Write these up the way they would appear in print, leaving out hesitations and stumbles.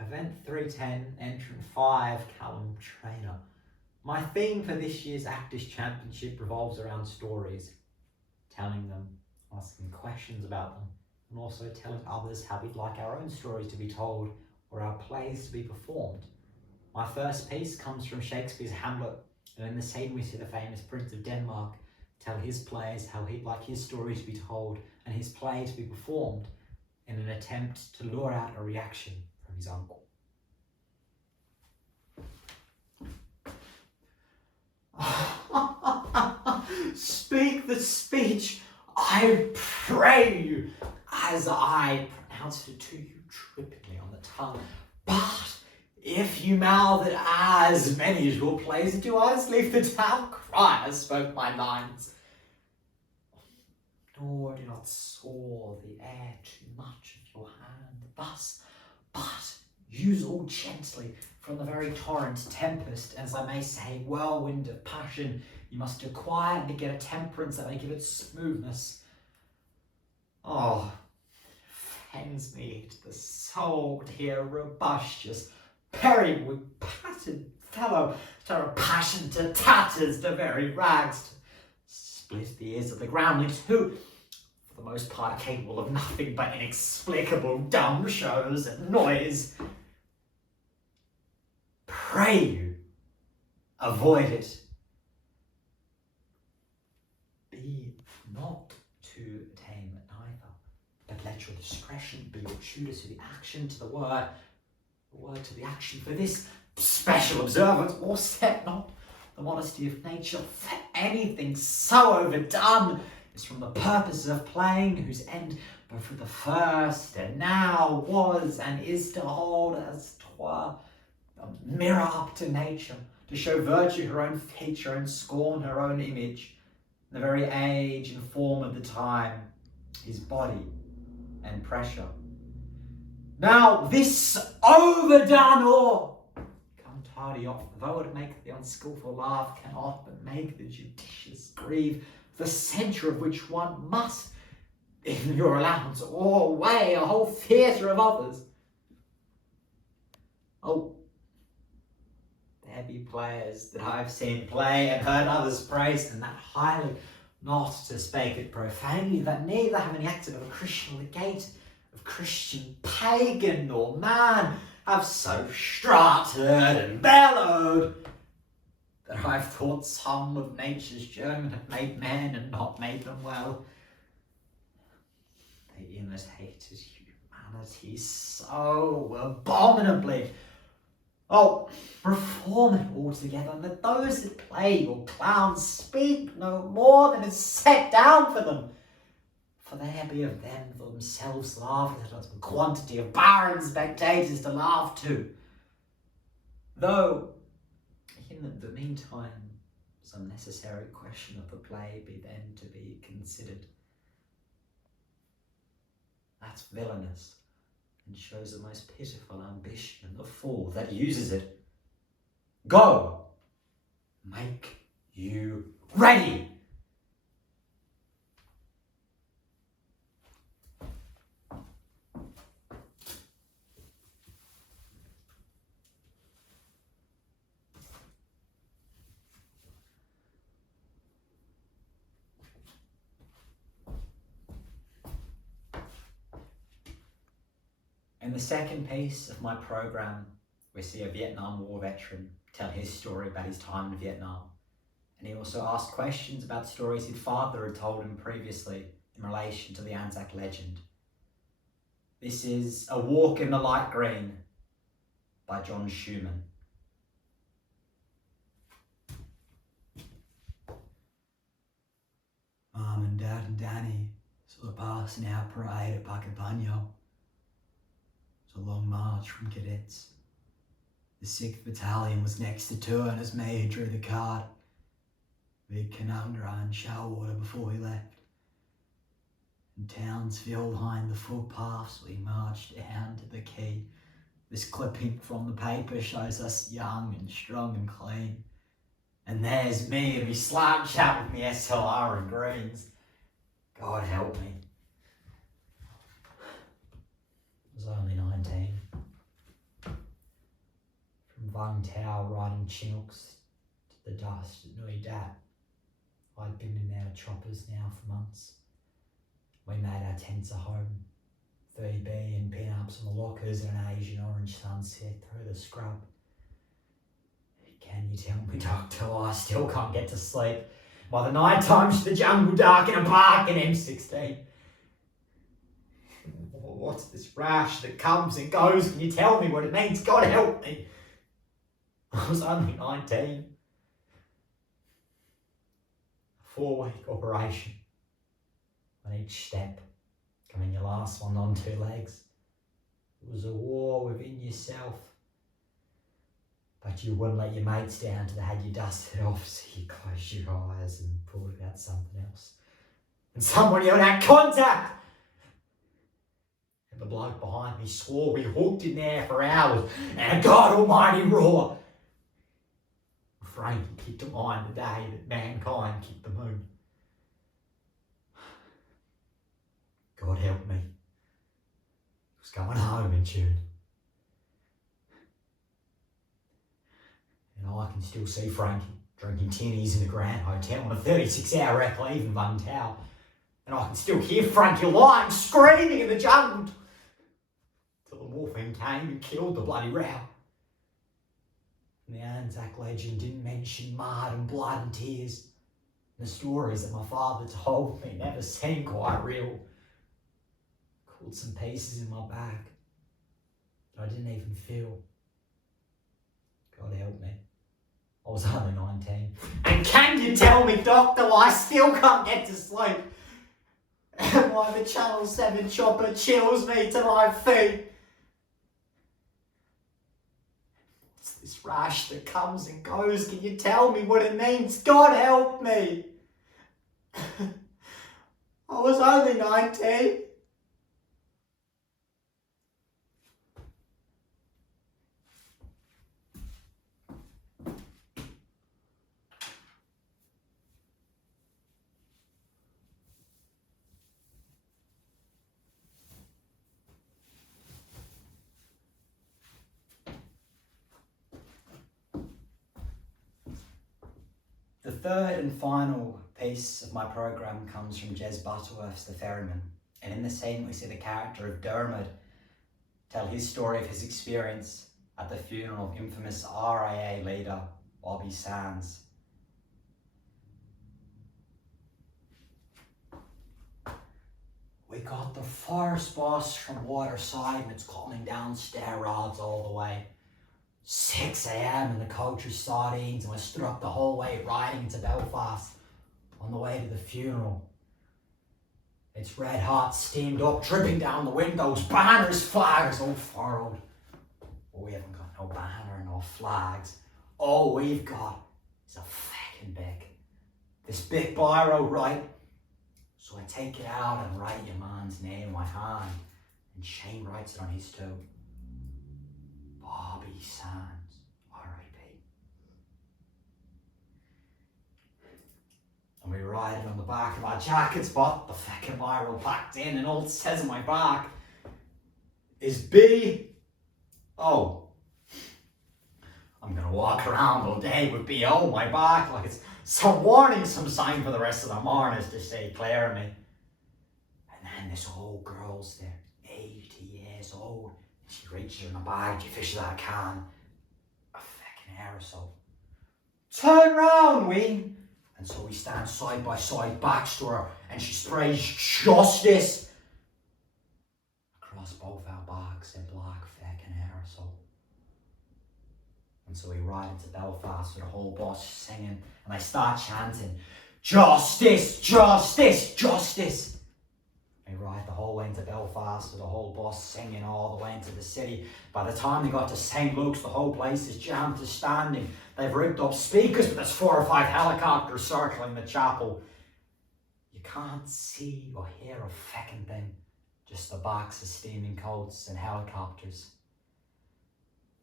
Event 310, entrant 5, Callum Trainer. My theme for this year's Actors Championship revolves around stories. Telling them, asking questions about them, and also telling others how we'd like our own stories to be told or our plays to be performed. My first piece comes from Shakespeare's Hamlet, and in the scene we see the famous Prince of Denmark tell his players how he'd like his story to be told and his play to be performed in an attempt to lure out a reaction from his uncle. Speak the speech, I pray you, as I pronounced it to you trippingly on the tongue. But if you mouth it as many as your plays do, I leave the town crier spoke my lines. Nor do not soar the air too much of your hand thus, but use all gently from the very torrent tempest, as I may say, whirlwind of passion, you must acquire and get a temperance that may give it smoothness. Oh, fends me to the soul to hear a robustious, periwig patted fellow tear a passion to tatters, the very rags, to split the ears of the groundlings, who, for the most part, are capable of nothing but inexplicable dumb shows and noise. Pray you, avoid it. Be not too tame neither, but let your discretion be your tutor to the action, to the word to the action. For this special observance, or set not the modesty of nature for anything so overdone, is from the purposes of playing, whose end both for the first and now was and is to hold as 'twere a mirror up to nature, to show virtue her own feature and scorn her own image, the very age and form of the time, his body and pressure. Now this overdone or come tardy off, though it make the unskilful laugh, cannot but make the judicious grieve, the censure of which one must, in your allowance, o'erweigh a whole theatre of others. Oh, there be players that I've seen play and heard others praise, and that highly, not to speak it profanely, that neither have any acted of a Christian legate, of Christian pagan nor man, have so strutted and bellowed, that I've thought some of nature's journeymen have made men and not made them well. They imitated humanity so abominably. Oh, reform it altogether, and let those that play your clowns speak no more than is set down for them. For there be of them themselves laugh at us, a quantity of barren spectators to laugh to. Though, in the meantime, some necessary question of the play be then to be considered. That's villainous, and shows the most pitiful ambition in the fool that uses it. Go! Make you ready! In the second piece of my program, we see a Vietnam War veteran tell his story about his time in Vietnam. And he also asked questions about stories his father had told him previously in relation to the Anzac legend. This is A Walk in the Light Green by John Schumann. Mum and Dad and Danny saw the passing out parade at Pacapanyo. It was a long march from cadets. The 6th Battalion was next to turn as me drew the card. Big Canungra and Shellwater before we left. In Townsville, behind the footpaths, we marched down to the quay. This clipping from the paper shows us young and strong and clean. And there's me and me slouch out with me SLR and greens. God help me. I was only 19. Vung Tau riding Chinooks to the dust at Nui Dat. I'd been in and out of choppers now for months. We made our tents a home, 30B and pin-ups on the lockers and an Asian orange sunset through the scrub. Can you tell me, Doctor, I still can't get to sleep. By the night time's the jungle dark and a bark in M16. What's this rash that comes and goes? Can you tell me what it means? God help me. I was only 19. A 4-week operation. On each step. Coming your last one on 2 legs. It was a war within yourself. But you wouldn't let your mates down till they had you dusted off, so you closed your eyes and thought about something else. And someone yelled out, "Contact!" And the bloke behind me swore we hooked in there for hours, and a God almighty roar. Frankie kicked a mine the day that mankind kicked the moon. God help me. I was going home in June. And I can still see Frankie drinking tinnies in the Grand Hotel on a 36-hour rec leave in Vung Tau. And I can still hear Frankie lying, screaming in the jungle till the morphine came and killed the bloody row. And the Anzac legend didn't mention mud and blood and tears. And the stories that my father told me never seemed quite real. Caught some pieces in my back that I didn't even feel. God help me. I was only 19. And can you tell me, Doctor, why I still can't get to sleep? And why the Channel 7 chopper chills me to my feet? What's this rash that comes and goes? Can you tell me what it means? God help me. I was only 19. The third and final piece of my programme comes from Jez Butterworth's The Ferryman, and in the scene we see the character of Dermot tell his story of his experience at the funeral of infamous RAA leader Bobby Sands. We got the first bus from Waterside and it's coming down stair rods all the way. 6 a.m. and the coach was sardines and we stood up the whole way riding to Belfast on the way to the funeral. It's red hot, steamed up, dripping down the windows, banners, flags, all furrowed. But we haven't got no banner, no flags. All we've got is a fucking bic. This big biro, right? So I take it out and write your man's name in my hand, and Shane writes it on his too. Bobby Sands, R.I.P. And we write it on the back of our jackets, but the fucking biro packed in, and all it says on my back is B.O. I'm gonna walk around all day with B.O. on my back like it's some warning, some sign for the rest of the mourners to stay clear of me. And then this old girl's there, 80 years old. She reaches in a bag, she fishes out a can. A fucking aerosol. Turn round, Ween! And so we stand side by side, backs to her, and she sprays justice across both our bags in black fucking aerosol. And so we ride into Belfast with the whole bus singing, and I start chanting, "Justice, justice, justice!" We ride the whole way into Belfast with the whole bus singing all the way into the city. By the time we got to St. Luke's, the whole place is jammed to standing. They've rigged up speakers, but there's 4 or 5 helicopters circling the chapel. You can't see or hear a feckin' thing, just the backs of steaming coats and helicopters.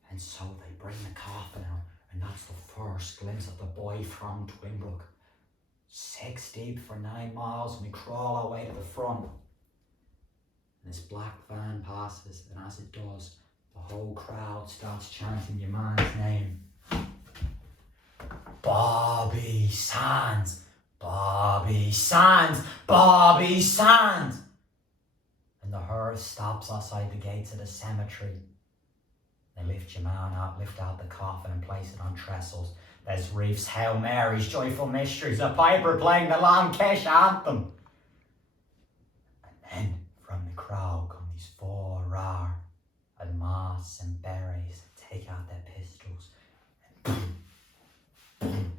And so they bring the coffin out, and that's the first glimpse of the boy from Twinbrook. 6 deep for 9 miles, and we crawl our way to the front. And this black van passes, and as it does, The whole crowd starts chanting your man's name. Bobby Sands! Bobby Sands! Bobby Sands! And the hearse stops outside the gates of the cemetery. They lift your man out, lift out the coffin and place it on trestles. There's Reef's Hail Marys, Joyful Mysteries, a piper playing the Long Kesh anthem. And then from the crowd come these four rare and masks and berets that take out their pistols and boom,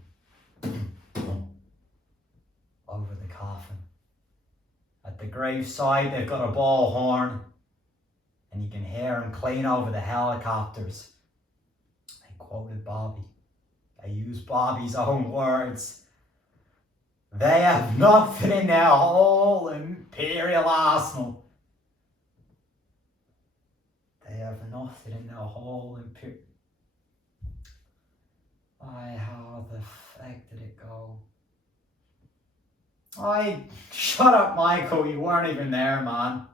boom, boom, over the coffin. At the graveside they've got a ball horn, and you can hear them clean over the helicopters. They quoted Bobby. They used Bobby's own words. They have nothing in their whole imperial arsenal. They have nothing in their whole imperial... Why, how the feck did it go? Shut up, Michael, you weren't even there, man.